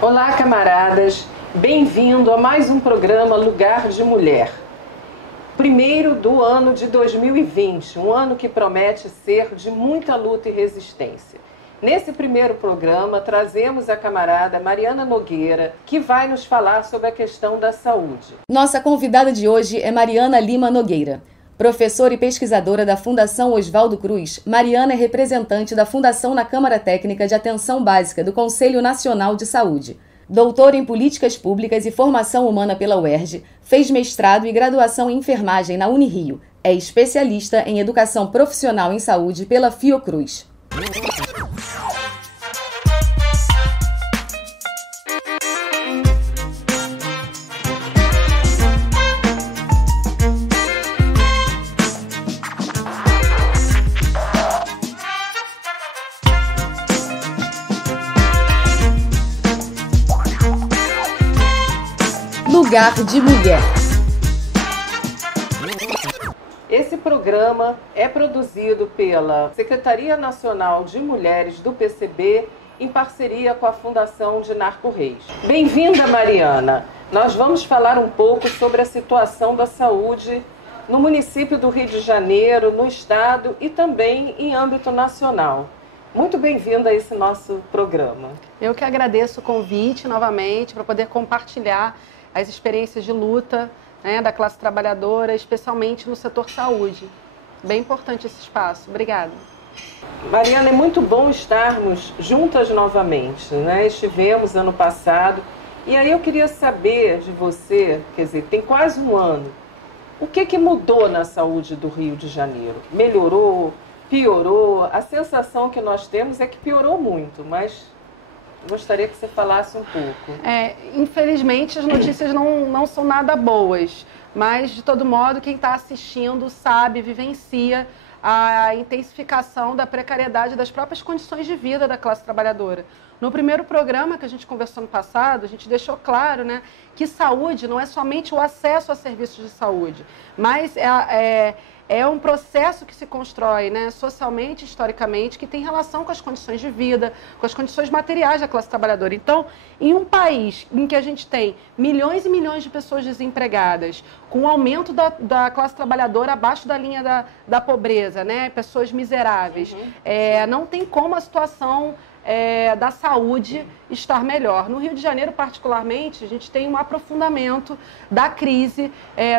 Olá, camaradas! Bem-vindo a mais um programa Lugar de Mulher. Primeiro do ano de 2020, um ano que promete ser de muita luta e resistência. Nesse primeiro programa, trazemos a camarada Mariana Nogueira, que vai nos falar sobre a questão da saúde. Nossa convidada de hoje é Mariana Lima Nogueira. Professora e pesquisadora da Fundação Oswaldo Cruz, Mariana é representante da Fundação na Câmara Técnica de Atenção Básica do Conselho Nacional de Saúde. Doutora em Políticas Públicas e Formação Humana pela UERJ, fez mestrado e graduação em enfermagem na Unirio. É especialista em Educação Profissional em Saúde pela Fiocruz. Lugar de Mulher. Esse programa é produzido pela Secretaria Nacional de Mulheres do PCB em parceria com a Fundação de Narco Reis. Bem-vinda, Mariana! Nós vamos falar um pouco sobre a situação da saúde no município do Rio de Janeiro, no estado e também em âmbito nacional. Muito bem-vinda a esse nosso programa. Eu que agradeço o convite novamente para poder compartilhar as experiências de luta, né, da classe trabalhadora, especialmente no setor saúde. Bem importante esse espaço. Obrigada. Mariana, é muito bom estarmos juntas novamente, né? Estivemos ano passado e aí eu queria saber de você, quer dizer, tem quase um ano, o que mudou na saúde do Rio de Janeiro? Melhorou? Piorou? A sensação que nós temos é que piorou muito, mas gostaria que você falasse um pouco. Infelizmente, as notícias não são nada boas, mas, de todo modo, quem está assistindo sabe, vivencia a intensificação da precariedade das próprias condições de vida da classe trabalhadora. No primeiro programa que a gente conversou no passado, a gente deixou claro, né, que saúde não é somente o acesso a serviços de saúde, mas é um processo que se constrói, né, socialmente, historicamente, que tem relação com as condições de vida, com as condições materiais da classe trabalhadora. Então, em um país em que a gente tem milhões e milhões de pessoas desempregadas, com o aumento da classe trabalhadora abaixo da linha da pobreza, né, pessoas miseráveis, não tem como a situação da saúde estar melhor. No Rio de Janeiro, particularmente, a gente tem um aprofundamento da crise,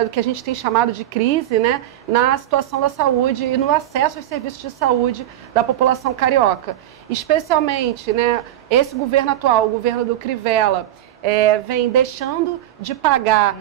do que a gente tem chamado de crise, né, na situação da saúde e no acesso aos serviços de saúde da população carioca. Especialmente, né, esse governo atual, o governo do Crivella, vem deixando de pagar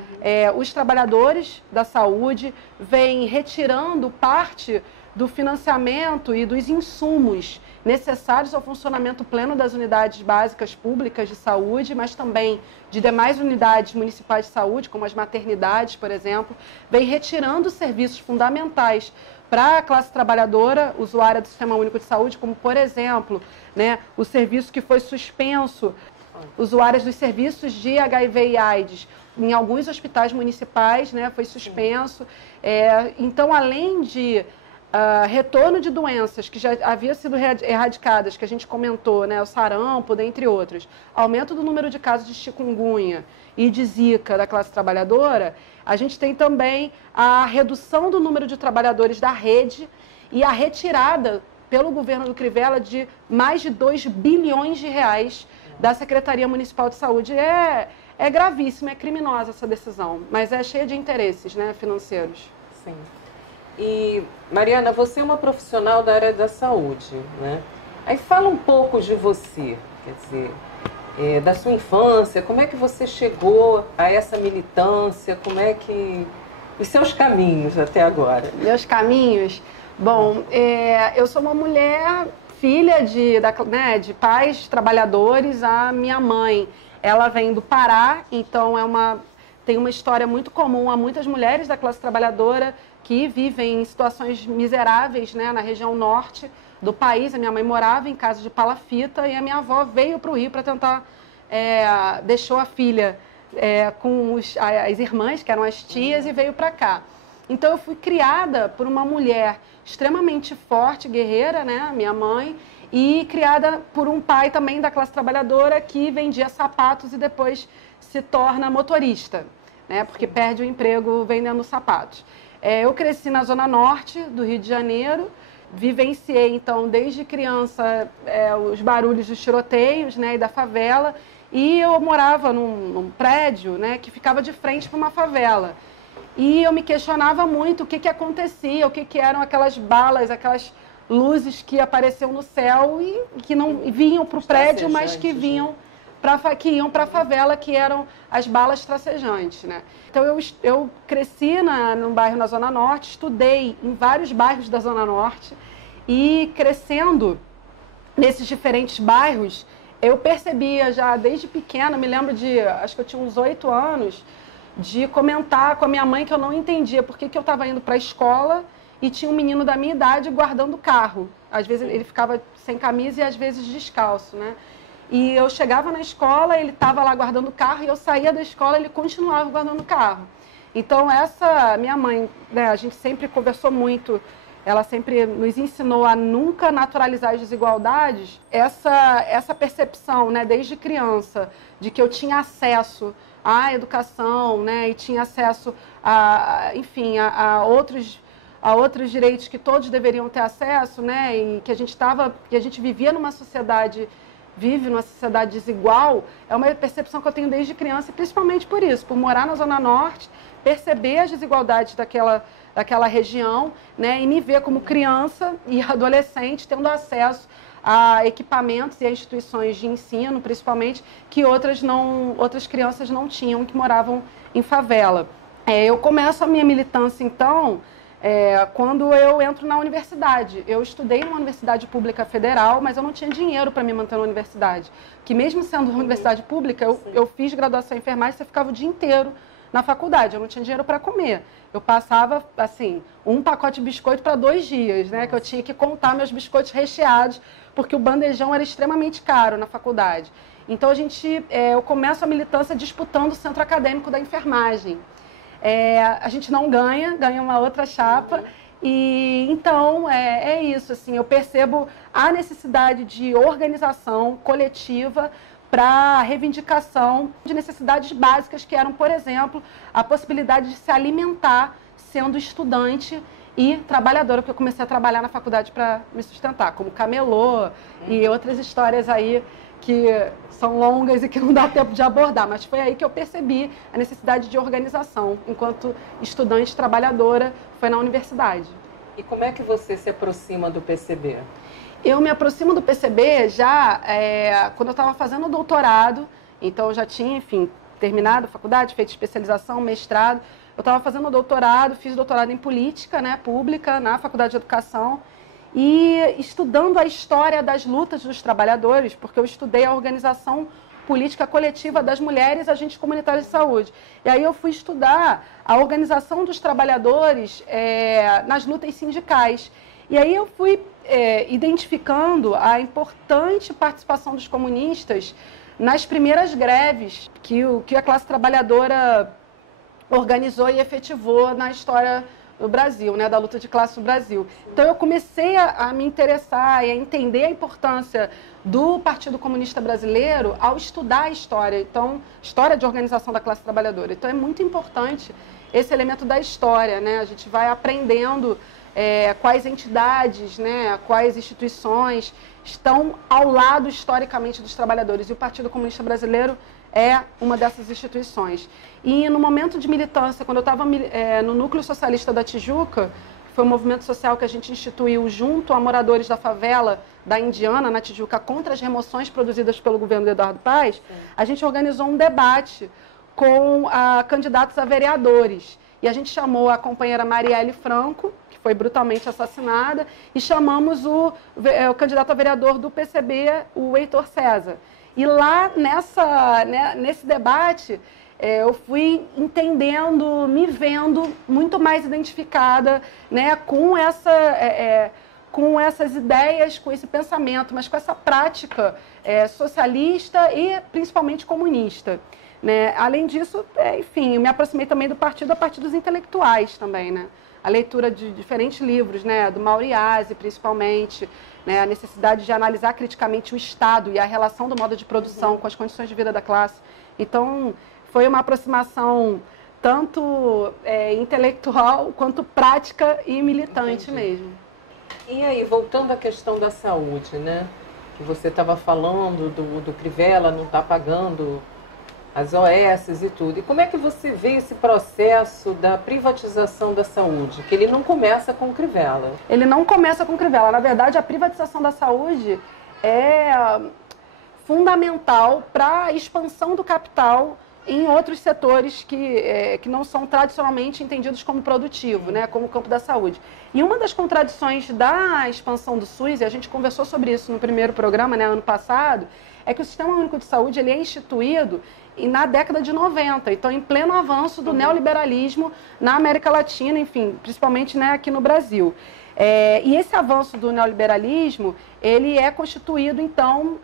os trabalhadores da saúde, vem retirando parte do financiamento e dos insumos necessários ao funcionamento pleno das unidades básicas públicas de saúde, mas também de demais unidades municipais de saúde, como as maternidades, por exemplo, vem retirando serviços fundamentais para a classe trabalhadora, usuária do Sistema Único de Saúde, como, por exemplo, né, o serviço que foi suspenso, usuárias dos serviços de HIV e AIDS, em alguns hospitais municipais, né, foi suspenso. Então, além de retorno de doenças que já haviam sido erradicadas, que a gente comentou, né, o sarampo, dentre outros, aumento do número de casos de chikungunya e de zika da classe trabalhadora, a gente tem também a redução do número de trabalhadores da rede e a retirada pelo governo do Crivella de mais de 2 bilhões de reais da Secretaria Municipal de Saúde. É gravíssima, é criminosa essa decisão, mas é cheia de interesses, né, financeiros. Sim. E, Mariana, você é uma profissional da área da saúde, né? Aí fala um pouco de você, quer dizer, da sua infância, como é que você chegou a essa militância, como é que... os seus caminhos até agora. Meus caminhos? Bom, eu sou uma mulher, filha de pais trabalhadores. A minha mãe, ela vem do Pará, então tem uma história muito comum a muitas mulheres da classe trabalhadora que vivem em situações miseráveis, né, na região norte do país. A minha mãe morava em casa de palafita e a minha avó veio para o Rio para tentar, deixou a filha com as irmãs, que eram as tias, e veio para cá. Então eu fui criada por uma mulher extremamente forte, guerreira, né, minha mãe, e criada por um pai também da classe trabalhadora que vendia sapatos e depois se torna motorista, né? Porque perde o emprego vendendo sapatos. Eu cresci na Zona Norte do Rio de Janeiro, vivenciei, então, desde criança, os barulhos dos tiroteios, né, e da favela, e eu morava num prédio, né, que ficava de frente para uma favela. E eu me questionava muito o que acontecia, o que eram aquelas balas, aquelas luzes que apareciam no céu e que não vinham para o prédio, mas que vinham que iam para a favela, que eram as balas tracejantes, né? Então eu cresci no bairro na Zona Norte, estudei em vários bairros da Zona Norte e crescendo nesses diferentes bairros, eu percebia já desde pequena, me lembro acho que eu tinha uns 8 anos, de comentar com a minha mãe que eu não entendia por que eu estava indo para a escola e tinha um menino da minha idade guardando o carro. Às vezes ele ficava sem camisa e às vezes descalço, né? E eu chegava na escola, ele estava lá guardando o carro, e eu saía da escola, ele continuava guardando o carro. Então, minha mãe, né, a gente sempre conversou muito, ela sempre nos ensinou a nunca naturalizar as desigualdades. Essa percepção, né, desde criança, de que eu tinha acesso à educação, né, e tinha acesso enfim, a outros direitos que todos deveriam ter acesso, né, e que a gente vivia vive numa sociedade desigual, é uma percepção que eu tenho desde criança, e principalmente por isso, por morar na Zona Norte, perceber as desigualdades daquela região, né, e me ver como criança e adolescente tendo acesso a equipamentos e a instituições de ensino, principalmente, que outras crianças não tinham, que moravam em favela. Eu começo a minha militância, então, quando eu entro na universidade. Eu estudei numa universidade pública federal, mas eu não tinha dinheiro para me manter na universidade. Que mesmo sendo uma universidade pública, eu fiz graduação em enfermagem, você ficava o dia inteiro na faculdade, eu não tinha dinheiro para comer. Eu passava, assim, um pacote de biscoito para 2 dias, né? Que eu tinha que contar meus biscoitos recheados, porque o bandejão era extremamente caro na faculdade. Então, eu começo a militância disputando o centro acadêmico da enfermagem. A gente não ganha uma outra chapa, e então é isso, assim, eu percebo a necessidade de organização coletiva para a reivindicação de necessidades básicas que eram, por exemplo, a possibilidade de se alimentar sendo estudante e trabalhadora, porque eu comecei a trabalhar na faculdade para me sustentar, como camelô e outras histórias aí que são longas e que não dá tempo de abordar, mas foi aí que eu percebi a necessidade de organização, enquanto estudante trabalhadora, foi na universidade. E como é que você se aproxima do PCB? Eu me aproximo do PCB já quando eu estava fazendo o doutorado, então eu já tinha, enfim, terminado a faculdade, feito especialização, mestrado. Eu estava fazendo o doutorado, fiz doutorado em política, né, pública, na Faculdade de Educação, e estudando a história das lutas dos trabalhadores, porque eu estudei a organização política coletiva das mulheres agentes comunitários de saúde. E aí eu fui estudar a organização dos trabalhadores nas lutas sindicais. E aí eu fui identificando a importante participação dos comunistas nas primeiras greves que a classe trabalhadora organizou e efetivou na história do Brasil, né, da luta de classe do Brasil. Então eu comecei a me interessar e a entender a importância do Partido Comunista Brasileiro ao estudar a história, então, história de organização da classe trabalhadora. Então é muito importante esse elemento da história, né? A gente vai aprendendo quais entidades, né, quais instituições estão ao lado historicamente dos trabalhadores, e o Partido Comunista Brasileiro é uma dessas instituições. E no momento de militância, quando eu estava no Núcleo Socialista da Tijuca, foi um movimento social que a gente instituiu junto a moradores da favela da Indiana, na Tijuca, contra as remoções produzidas pelo governo de Eduardo Paes, a gente organizou um debate com candidatos a vereadores. E a gente chamou a companheira Marielle Franco, que foi brutalmente assassinada, e chamamos o candidato a vereador do PCB, o Heitor César. E lá, nesse debate, eu fui entendendo, me vendo muito mais identificada, né, com essas ideias, com esse pensamento, mas com essa prática socialista e principalmente comunista. Né? Além disso, enfim, eu me aproximei também do partido a partir dos intelectuais também, né? A leitura de diferentes livros, né, do Mauriase, principalmente, né, a necessidade de analisar criticamente o Estado e a relação do modo de produção com as condições de vida da classe. Então, foi uma aproximação tanto intelectual quanto prática e militante mesmo. E aí, voltando à questão da saúde, né? Que você estava falando do Crivella não estar pagando as OS e tudo. E como é que você vê esse processo da privatização da saúde? Que ele não começa com o Crivella. Ele não começa com o Crivella. Na verdade, a privatização da saúde é fundamental para a expansão do capital em outros setores que não são tradicionalmente entendidos como produtivo, né, como o campo da saúde. E uma das contradições da expansão do SUS, e a gente conversou sobre isso no primeiro programa, né, ano passado, é que o Sistema Único de Saúde ele é instituído na década de 90, então em pleno avanço do neoliberalismo na América Latina, enfim, principalmente, né, aqui no Brasil. E esse avanço do neoliberalismo, ele é constituído, então,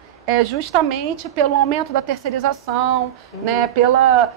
justamente pelo aumento da terceirização, né, pela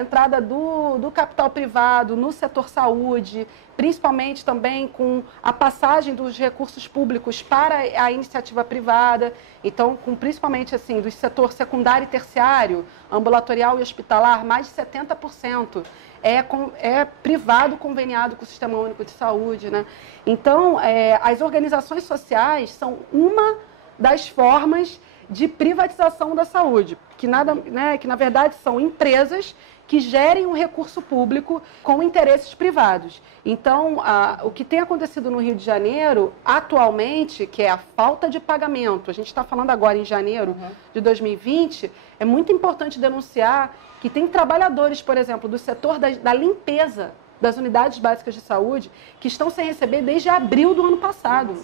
entrada do capital privado no setor saúde, principalmente também com a passagem dos recursos públicos para a iniciativa privada, então principalmente assim, do setor secundário e terciário, ambulatorial e hospitalar, mais de 70% é privado conveniado com o Sistema Único de Saúde, né? Então, as organizações sociais são uma das formas de privatização da saúde, que na verdade são empresas que gerem um recurso público com interesses privados. Então, o que tem acontecido no Rio de Janeiro, atualmente, que é a falta de pagamento, a gente está falando agora em janeiro de 2020, é muito importante denunciar que tem trabalhadores, por exemplo, do setor da limpeza das unidades básicas de saúde, que estão sem receber desde abril do ano passado.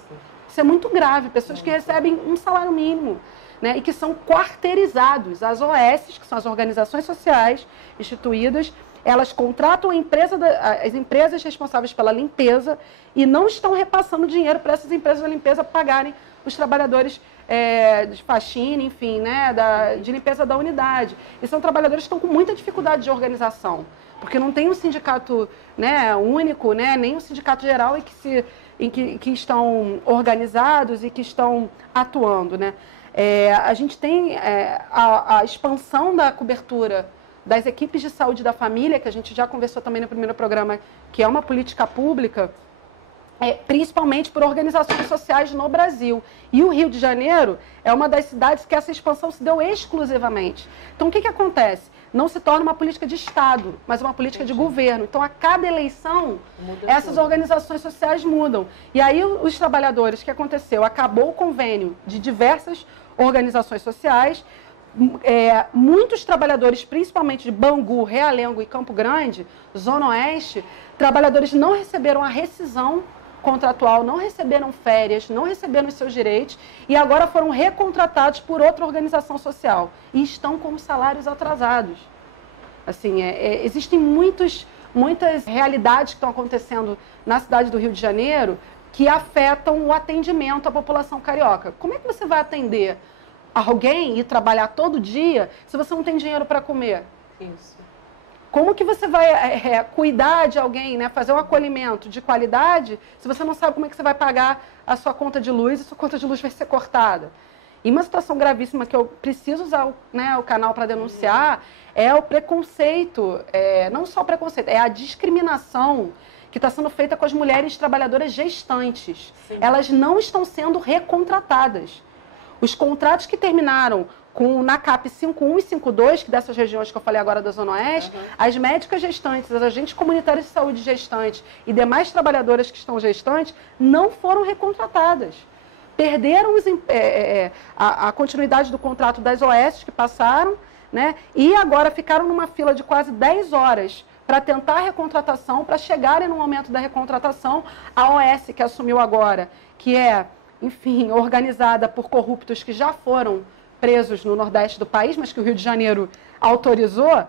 Isso é muito grave, pessoas que recebem um salário mínimo, né, e que são quarteirizados. As OS, que são as organizações sociais instituídas, elas contratam as empresas responsáveis pela limpeza e não estão repassando dinheiro para essas empresas da limpeza pagarem os trabalhadores de faxina, enfim, né, de limpeza da unidade. E são trabalhadores que estão com muita dificuldade de organização, porque não tem um sindicato, né, único, né, nem um sindicato geral em que estão organizados e que estão atuando, né. A gente tem a expansão da cobertura das equipes de saúde da família, que a gente já conversou também no primeiro programa, que é uma política pública, principalmente por organizações sociais no Brasil. E o Rio de Janeiro é uma das cidades que essa expansão se deu exclusivamente. Então, o que acontece? Não se torna uma política de Estado, mas uma política de governo. Então, a cada eleição, essas organizações sociais mudam. E aí, os trabalhadores, o que aconteceu? Acabou o convênio de diversas organizações sociais, muitos trabalhadores, principalmente de Bangu, Realengo e Campo Grande, Zona Oeste, trabalhadores não receberam a rescisão contratual, não receberam férias, não receberam os seus direitos e agora foram recontratados por outra organização social e estão com salários atrasados. Assim, existem muitas realidades que estão acontecendo na cidade do Rio de Janeiro que afetam o atendimento à população carioca. Como é que você vai atender alguém e trabalhar todo dia se você não tem dinheiro para comer? Isso. Como que você vai cuidar de alguém, né, fazer um acolhimento de qualidade, se você não sabe como é que você vai pagar a sua conta de luz e a sua conta de luz vai ser cortada? E uma situação gravíssima que eu preciso usar o canal para denunciar é o preconceito, não só o preconceito, é a discriminação que está sendo feita com as mulheres trabalhadoras gestantes. Sim. Elas não estão sendo recontratadas. Os contratos que terminaram com o NACAP 51 e 52, que dessas regiões que eu falei agora da Zona Oeste, as médicas gestantes, as agentes comunitários de saúde gestantes e demais trabalhadoras que estão gestantes não foram recontratadas. Perderam a continuidade do contrato das OS que passaram, né, e agora ficaram numa fila de quase 10 horas para tentar a recontratação, para chegarem no momento da recontratação. A OS que assumiu agora, que enfim, organizada por corruptos que já foram presos no Nordeste do país, mas que o Rio de Janeiro autorizou,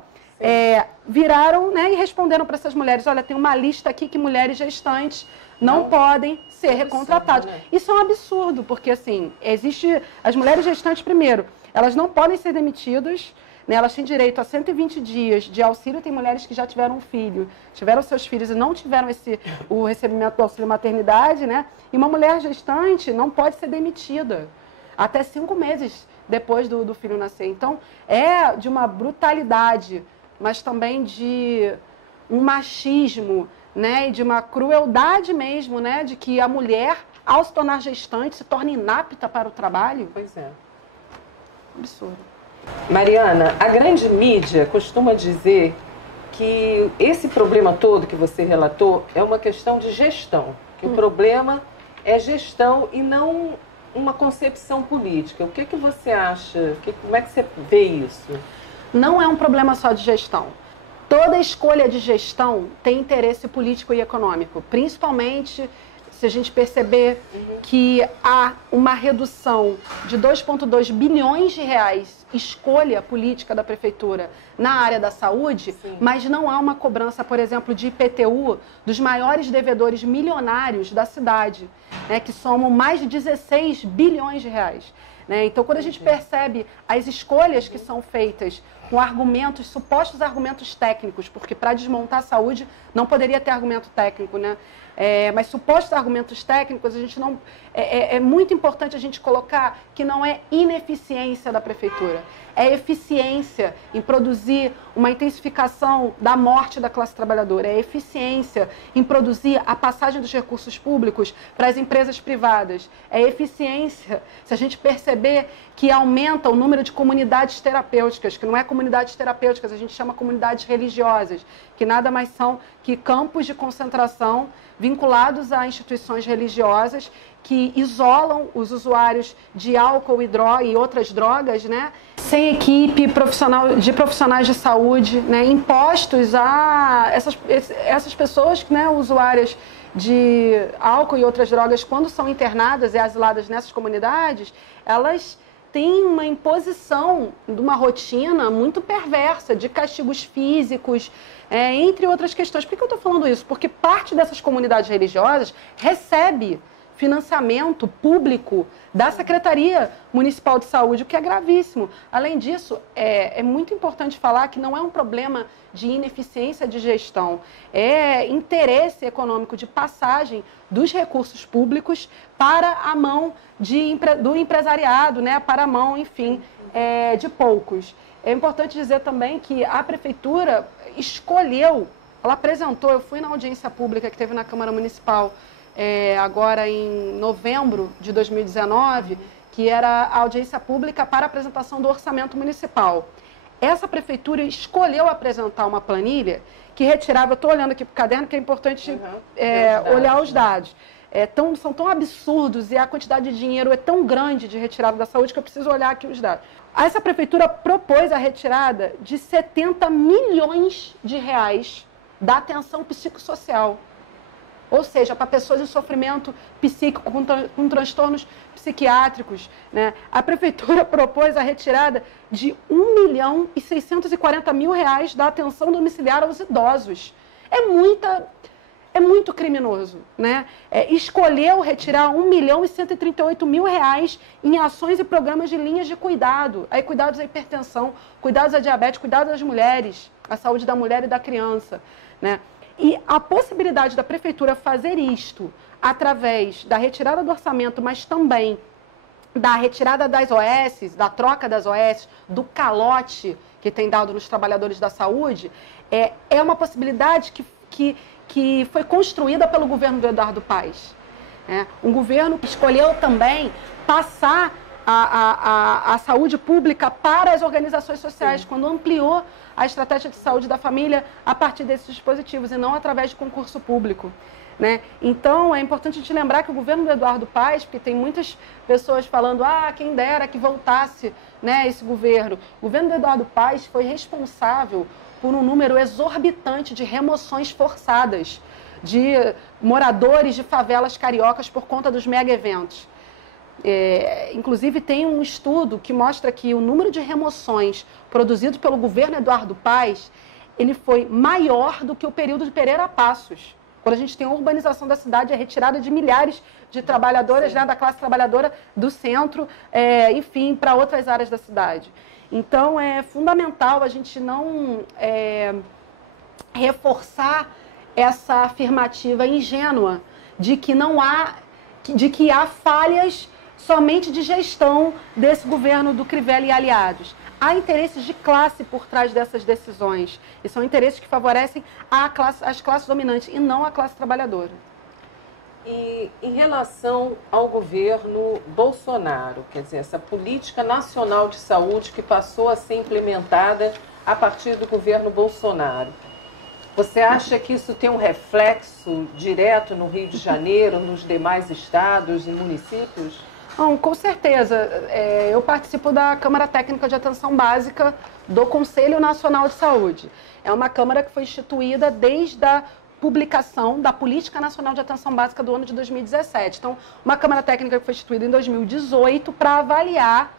viraram, né, e responderam para essas mulheres: olha, tem uma lista aqui que mulheres gestantes não podem ser recontratadas. Né? Isso é um absurdo, porque assim, as mulheres gestantes, primeiro, elas não podem ser demitidas, né, elas têm direito a 120 dias de auxílio. Tem mulheres que já tiveram um filho, tiveram seus filhos e não tiveram o recebimento do auxílio maternidade, né? E uma mulher gestante não pode ser demitida até 5 meses depois do filho nascer. Então, é de uma brutalidade, mas também de um machismo, né, e de uma crueldade mesmo, né, de que a mulher, ao se tornar gestante, se torna inapta para o trabalho. Pois é. Absurdo. Mariana, a grande mídia costuma dizer que esse problema todo que você relatou é uma questão de gestão, que o problema é gestão e não uma concepção política. O que você acha? Como é que você vê isso? Não é um problema só de gestão. Toda escolha de gestão tem interesse político e econômico, principalmente se a gente perceber que há uma redução de 2,2 bilhões de reais escolha política da prefeitura na área da saúde, sim, mas não há uma cobrança, por exemplo, de IPTU dos maiores devedores milionários da cidade, né, que somam mais de 16 bilhões de reais. Né? Então, quando a gente percebe as escolhas que são feitas com argumentos, supostos argumentos técnicos, porque para desmontar a saúde não poderia ter argumento técnico, né? Mas supostos argumentos técnicos, a gente não, é muito importante a gente colocar que não é ineficiência da prefeitura, é eficiência em produzir uma intensificação da morte da classe trabalhadora, é eficiência em produzir a passagem dos recursos públicos para as empresas privadas, é eficiência se a gente perceber que aumenta o número de comunidades terapêuticas, que não é comunidades terapêuticas, a gente chama comunidades religiosas, que nada mais são que campos de concentração vinculados a instituições religiosas que isolam os usuários de álcool e outras drogas, né? Sem equipe de profissionais de saúde, né? Impostos a essas pessoas, né? Usuárias de álcool e outras drogas, quando são internadas e asiladas nessas comunidades, elas têm uma imposição de uma rotina muito perversa, de castigos físicos, entre outras questões. Por que eu estou falando isso? Porque parte dessas comunidades religiosas recebe financiamento público da Secretaria Municipal de Saúde, o que é gravíssimo. Além disso, é muito importante falar que não é um problema de ineficiência de gestão, é interesse econômico de passagem dos recursos públicos para a mão do empresariado, né, para a mão, enfim, de poucos. É importante dizer também que a Prefeitura escolheu, ela apresentou, eu fui na audiência pública que teve na Câmara Municipal, agora em novembro de 2019, que era a audiência pública para apresentação do orçamento municipal. Essa prefeitura escolheu apresentar uma planilha que retirava, eu estou olhando aqui para o caderno, que é importante olhar os dados. São tão absurdos e a quantidade de dinheiro é tão grande de retirada da saúde que eu preciso olhar aqui os dados. Essa prefeitura propôs a retirada de 70 milhões de reais da atenção psicossocial. Ou seja, para pessoas em sofrimento psíquico, com transtornos psiquiátricos, né? A prefeitura propôs a retirada de 1.640.000 reais da atenção domiciliar aos idosos. É muito criminoso, né? Escolheu retirar 1.138.000 reais em ações e programas de linhas de cuidado, cuidados à hipertensão, cuidados à diabetes, cuidados às mulheres, à saúde da mulher e da criança, né? E a possibilidade da prefeitura fazer isto através da retirada do orçamento, mas também da retirada das OS, da troca das OS, do calote que tem dado nos trabalhadores da saúde, é uma possibilidade que foi construída pelo governo do Eduardo Paes. Um governo que escolheu também passar a saúde pública para as organizações sociais, quando ampliou a estratégia de saúde da família a partir desses dispositivos e não através de concurso público, né? Então, é importante a gente lembrar que o governo do Eduardo Paes, porque tem muitas pessoas falando, quem dera que voltasse, né, esse governo. O governo do Eduardo Paes foi responsável por um número exorbitante de remoções forçadas de moradores de favelas cariocas por conta dos mega-eventos. Inclusive, tem um estudo que mostra que o número de remoções produzido pelo governo Eduardo Paes, ele foi maior do que o período de Pereira Passos. Quando a gente tem a urbanização da cidade, a retirada de milhares de trabalhadoras, né, da classe trabalhadora do centro, enfim, para outras áreas da cidade. Então, é fundamental a gente não reforçar essa afirmativa ingênua de que há falhas somente de gestão desse governo do Crivella e aliados. Há interesses de classe por trás dessas decisões. E são interesses que favorecem as classes dominantes e não a classe trabalhadora. E em relação ao governo Bolsonaro, quer dizer, essa política nacional de saúde que passou a ser implementada a partir do governo Bolsonaro, você acha que isso tem um reflexo direto no Rio de Janeiro, nos demais estados e municípios? Não, com certeza. Eu participo da Câmara Técnica de Atenção Básica do Conselho Nacional de Saúde. É uma Câmara que foi instituída desde a publicação da Política Nacional de Atenção Básica do ano de 2017. Então, uma Câmara Técnica que foi instituída em 2018 para avaliar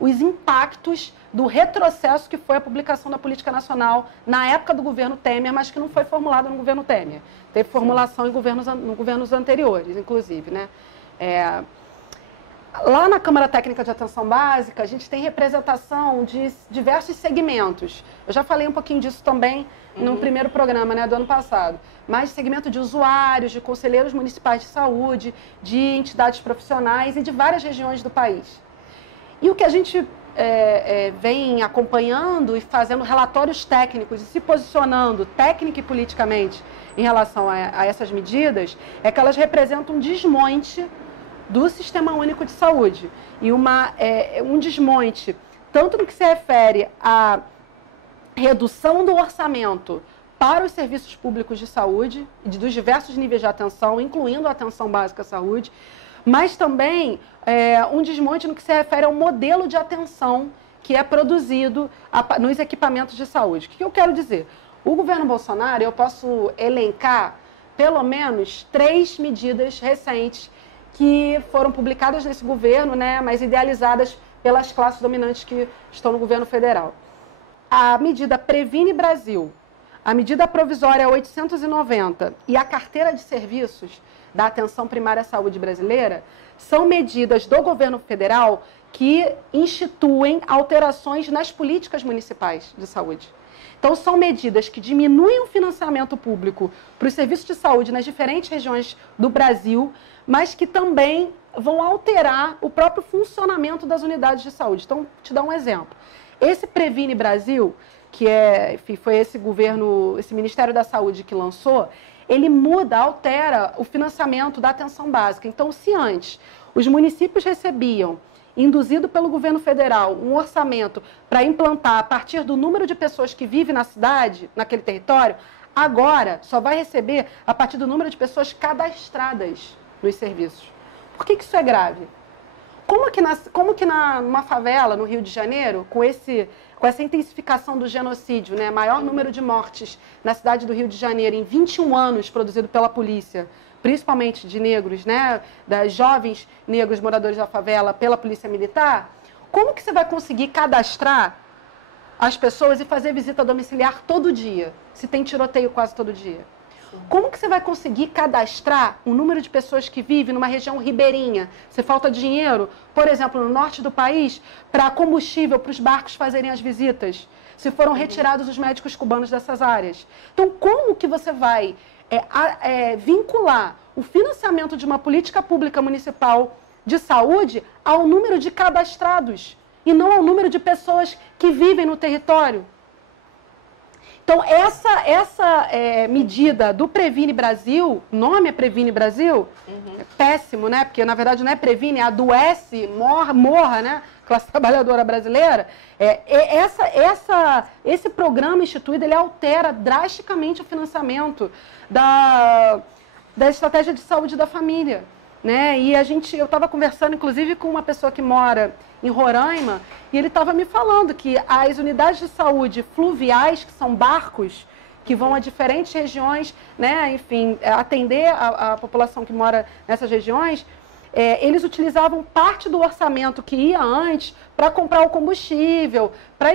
os impactos do retrocesso que foi a publicação da Política Nacional na época do governo Temer, mas que não foi formulada no governo Temer. Teve formulação em governos anteriores, inclusive, né? Lá na Câmara Técnica de Atenção Básica, a gente tem representação de diversos segmentos. Eu já falei um pouquinho disso também no primeiro programa, né, do ano passado. Mas segmento de usuários, de conselheiros municipais de saúde, de entidades profissionais e de várias regiões do país. E o que a gente vem acompanhando e fazendo relatórios técnicos e se posicionando técnica e politicamente em relação a essas medidas é que elas representam um desmonte do Sistema Único de Saúde. E um desmonte, tanto no que se refere à redução do orçamento para os serviços públicos de saúde, dos diversos níveis de atenção, incluindo a atenção básica à saúde, mas também um desmonte no que se refere ao modelo de atenção que é produzido nos equipamentos de saúde. O que eu quero dizer? O governo Bolsonaro, eu posso elencar pelo menos 3 medidas recentes que foram publicadas nesse governo, né, mas idealizadas pelas classes dominantes que estão no governo federal. A medida Previne Brasil, a medida provisória 890 e a carteira de serviços da atenção primária à saúde brasileira são medidas do governo federal que instituem alterações nas políticas municipais de saúde. Então, são medidas que diminuem o financiamento público para os serviços de saúde nas diferentes regiões do Brasil, mas que também vão alterar o próprio funcionamento das unidades de saúde. Então, vou te dar um exemplo. Esse Previne Brasil, que foi esse governo, esse Ministério da Saúde que lançou, ele altera o financiamento da atenção básica. Então, se antes os municípios recebiam, induzido pelo governo federal, um orçamento para implantar a partir do número de pessoas que vivem na cidade, naquele território, agora só vai receber a partir do número de pessoas cadastradas nos serviços. Por que isso é grave? Como que numa favela, no Rio de Janeiro, com essa intensificação do genocídio, né, maior número de mortes na cidade do Rio de Janeiro em 21 anos produzido pela polícia, principalmente de negros, né, das jovens negros moradores da favela pela polícia militar, como que você vai conseguir cadastrar as pessoas e fazer visita domiciliar todo dia, se tem tiroteio quase todo dia? Como que você vai conseguir cadastrar o número de pessoas que vivem numa região ribeirinha? Se falta dinheiro, por exemplo, no norte do país, para combustível para os barcos fazerem as visitas, se foram retirados os médicos cubanos dessas áreas. Então, como que você vai vincular o financiamento de uma política pública municipal de saúde ao número de cadastrados e não ao número de pessoas que vivem no território? Então, essa medida do Previne Brasil, o nome é Previne Brasil, é péssimo, né? Porque, na verdade, não é Previne, é adoece, morra, né? Classe trabalhadora brasileira. Esse programa instituído, ele altera drasticamente o financiamento da estratégia de saúde da família, né? E eu estava conversando, inclusive, com uma pessoa que mora em Roraima, e ele estava me falando que as unidades de saúde fluviais, que são barcos que vão a diferentes regiões, né, enfim, atender a população que mora nessas regiões, eles utilizavam parte do orçamento que ia antes para comprar o combustível, para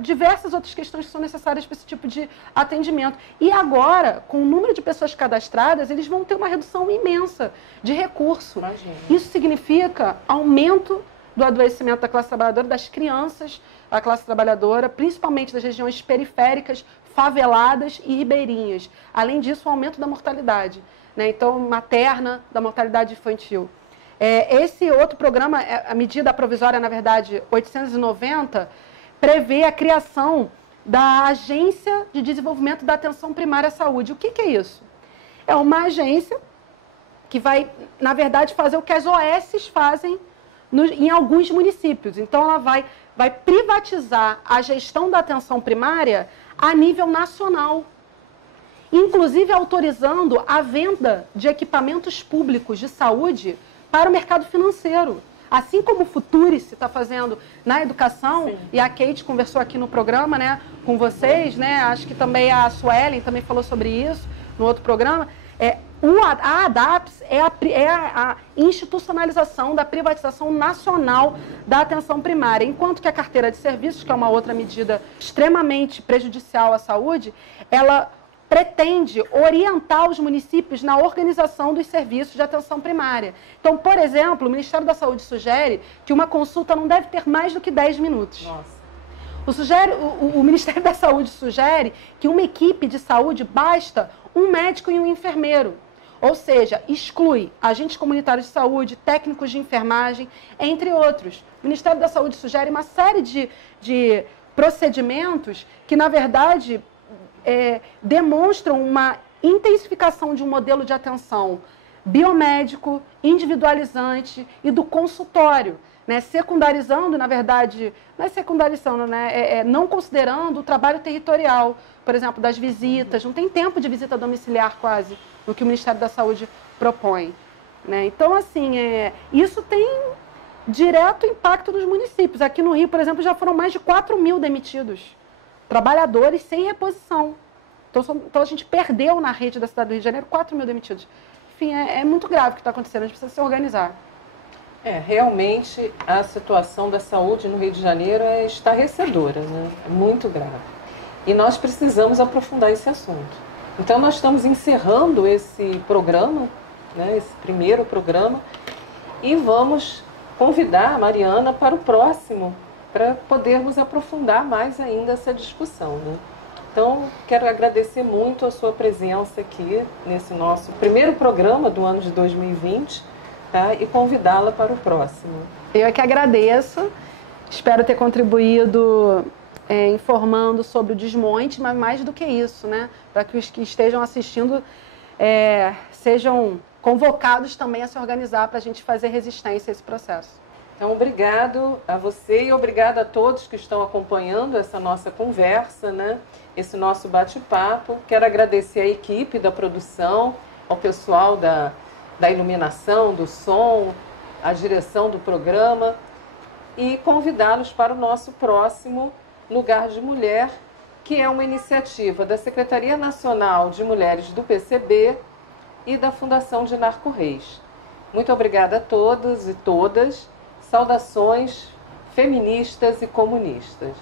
diversas outras questões que são necessárias para esse tipo de atendimento. E agora, com o número de pessoas cadastradas, eles vão ter uma redução imensa de recurso. Imagina. Isso significa aumento do adoecimento da classe trabalhadora, das crianças a classe trabalhadora, principalmente das regiões periféricas, faveladas e ribeirinhas. Além disso, o aumento da mortalidade, né? Então, materna, da mortalidade infantil. Esse outro programa, a medida provisória, na verdade, 890, prevê a criação da Agência de Desenvolvimento da Atenção Primária à Saúde. O que é isso? É uma agência que vai, na verdade, fazer o que as OS fazem em alguns municípios. Então, ela vai privatizar a gestão da atenção primária a nível nacional, inclusive autorizando a venda de equipamentos públicos de saúde para o mercado financeiro. Assim como o Futurice está fazendo na educação, sim, e a Kate conversou aqui no programa, né, com vocês, né, acho que também a Suelen também falou sobre isso no outro programa. A ADAPS é a institucionalização da privatização nacional da atenção primária, enquanto que a carteira de serviços, que é uma outra medida extremamente prejudicial à saúde, ela pretende orientar os municípios na organização dos serviços de atenção primária. Então, por exemplo, o Ministério da Saúde sugere que uma consulta não deve ter mais do que 10 minutos. Nossa. O Ministério da Saúde sugere que uma equipe de saúde basta um médico e um enfermeiro. Ou seja, exclui agentes comunitários de saúde, técnicos de enfermagem, entre outros. O Ministério da Saúde sugere uma série de procedimentos que, na verdade, demonstram uma intensificação de um modelo de atenção biomédico, individualizante e do consultório, né, secundarizando, na verdade, não é secundarizando, né, não considerando o trabalho territorial, por exemplo, das visitas, não tem tempo de visita domiciliar quase, no que o Ministério da Saúde propõe, né? Então, assim, isso tem direto impacto nos municípios. Aqui no Rio, por exemplo, já foram mais de 4.000 demitidos, trabalhadores sem reposição. Então a gente perdeu na rede da cidade do Rio de Janeiro 4.000 demitidos. Enfim, é muito grave o que está acontecendo, a gente precisa se organizar. Realmente a situação da saúde no Rio de Janeiro é estarrecedora, né? É muito grave. E nós precisamos aprofundar esse assunto. Então nós estamos encerrando esse programa, né, esse primeiro programa, e vamos convidar a Mariana para o próximo, para podermos aprofundar mais ainda essa discussão, né? Então, quero agradecer muito a sua presença aqui nesse nosso primeiro programa do ano de 2020, tá? E convidá-la para o próximo. Eu é que agradeço, espero ter contribuído informando sobre o desmonte, mas mais do que isso, né? Para que os que estejam assistindo sejam convocados também a se organizar para a gente fazer resistência a esse processo. Então, obrigado a você e obrigado a todos que estão acompanhando essa nossa conversa, né? Esse nosso bate-papo. Quero agradecer à equipe da produção, ao pessoal da iluminação, do som, a direção do programa e convidá-los para o nosso próximo Lugar de Mulher, que é uma iniciativa da Secretaria Nacional de Mulheres do PCB e da Fundação de Narco Reis. Muito obrigada a todos e todas. Saudações feministas e comunistas.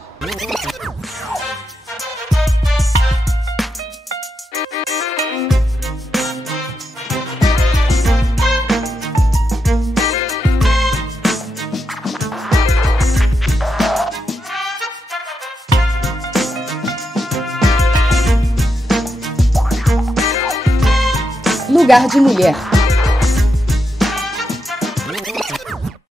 Lugar de Mulher.